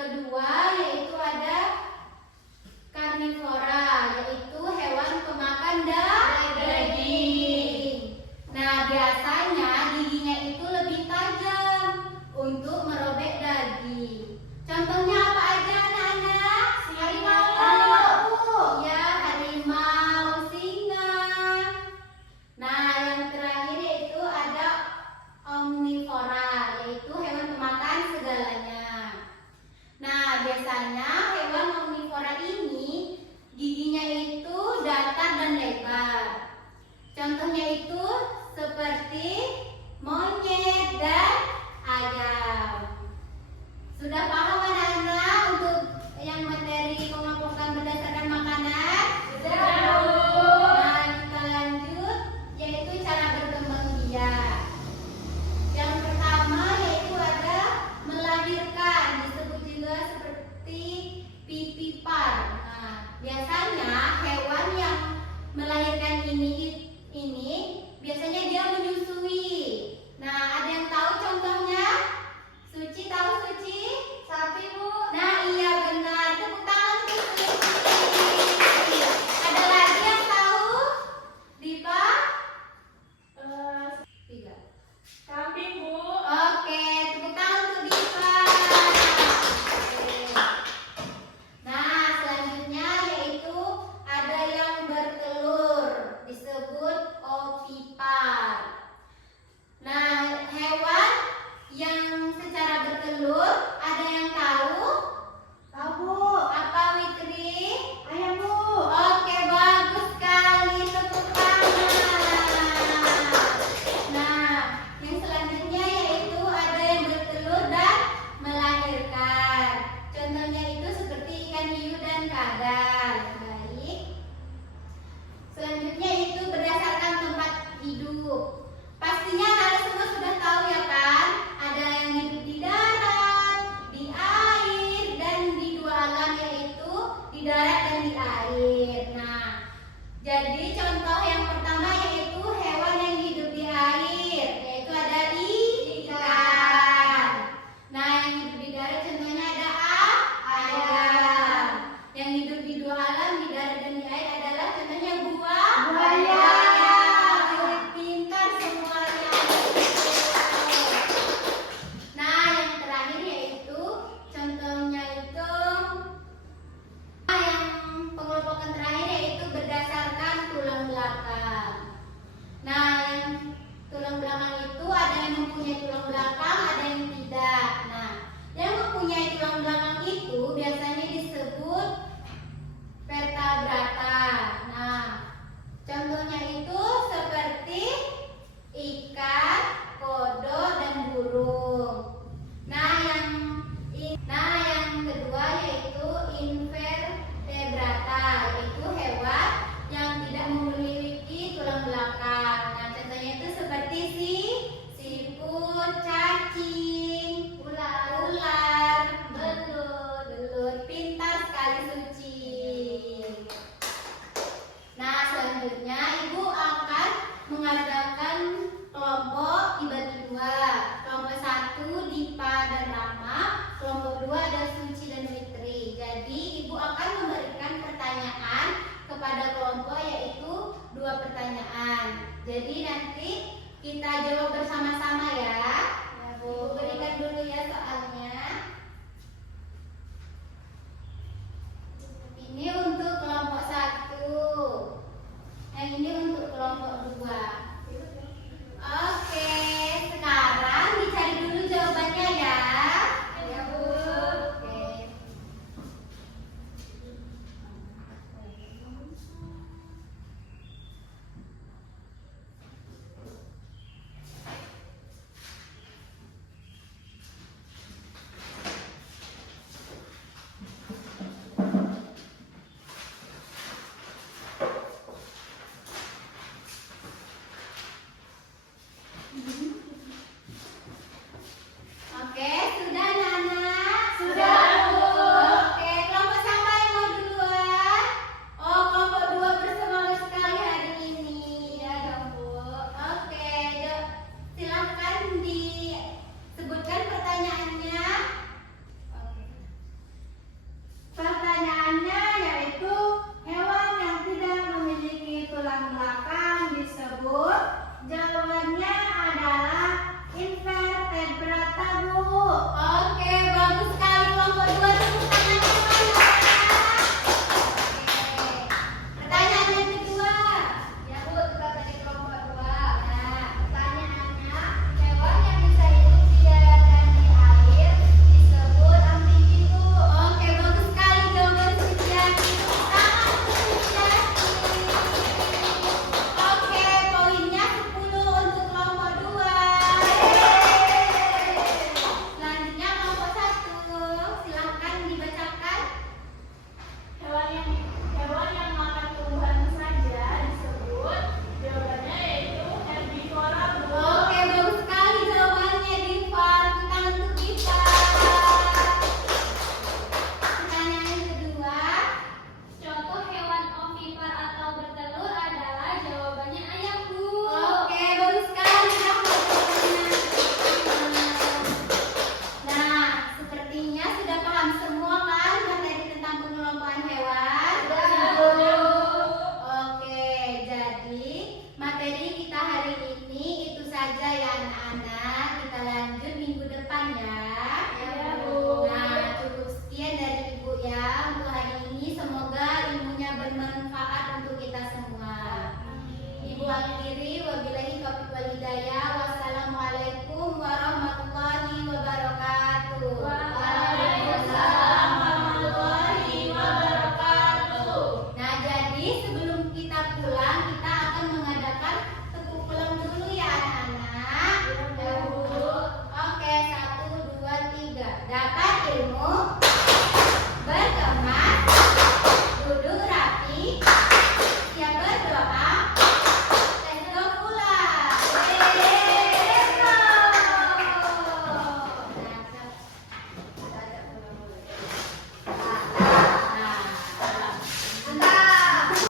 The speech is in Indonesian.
kedua yaitu ada karnivora, yaitu hewan pemakan daging. Nah, biasanya giginya itu lebih tajam untuk merobek daging. Contohnya apa aja anak-anak? Harimau. Ya, harimau, singa. Nah, yang terakhir yaitu ada omnivora, yaitu hewan pemakan segalanya. Nah, biasanya hewan omnivora ini giginya itu datar dan lebar. Contohnya itu seperti monyet dan ayam. Sudah paham anak-anak untuk yang materi pengelompokan berdasarkan makanan? Sudah. Nah, kita lanjut yaitu cara berkembang biak. Yang pertama yaitu ada melahirkan, disebut juga seperti pipipar. Nah, biasanya hewan yang melahirkan ini biasanya dia menyusui. Nah, ada yang tahu contohnya? Suci tahu Suci? Sapi, Bu. Nah, iya benar. Tepuk tangan untuk Suci. Ada lagi yang tahu? Dipa? 3. Kambing, Bu. Oke, tepuk tangan untuk Dipa. Oke. Nah, selanjutnya yaitu ada yang bertelur, disebut ovipar. Nah, hewan yang secara bertelur, ada yang tahu? Tahu, Bu. Apa, Witri? Ayam, Bu. Oke, bagus sekali. Tepuk tangan. Nah, yang selanjutnya yaitu ada yang bertelur dan melahirkan. Contohnya itu seperti ikan hiu dan kadal. Baik. Selanjutnya itu berdasarkan tempat hidup. Pastinya kalian semua sudah tahu ya kan? Ada yang hidup di darat, di air, dan di dua alam, yaitu di darat dan di air. Nah, jadi contoh yang pertama yaitu hewan yang hidup di air, yaitu ada ikan. Nah, yang hidup di darat contohnya ada ayam. Yang hidup di dua alam, di darat dan di air adalah contohnya buaya. Pintar semuanya. Nah, yang terakhir yaitu contohnya itu yang pengelompokan terakhir yaitu berdasarkan tulang belakang. Nah, yang tulang belakang itu ada yang mempunyai tulang belakang, ada yang tidak. Nah, yang mempunyai tulang belakang itu biasanya disebut vertebrata. Nah, contohnya itu seperti ikan, kodok, dan burung. Nah, yang kedua yaitu invertebrata, yaitu hewan yang tidak memiliki tulang belakang. Nah, contohnya itu seperti siput, cacing, ular, belut. Pintar sekali Suci. Nah, selanjutnya Ibu akan mengadakan kelompok dibagi dua. Kelompok 1 Dipa dan Rama, kelompok 2 ada Suci dan Fitri. Jadi Ibu akan memberikan pertanyaan kepada kelompok, yaitu 2 pertanyaan. Jadi nanti kita jawab bersama-sama ya. Ibu berikan dulu ya soalnya.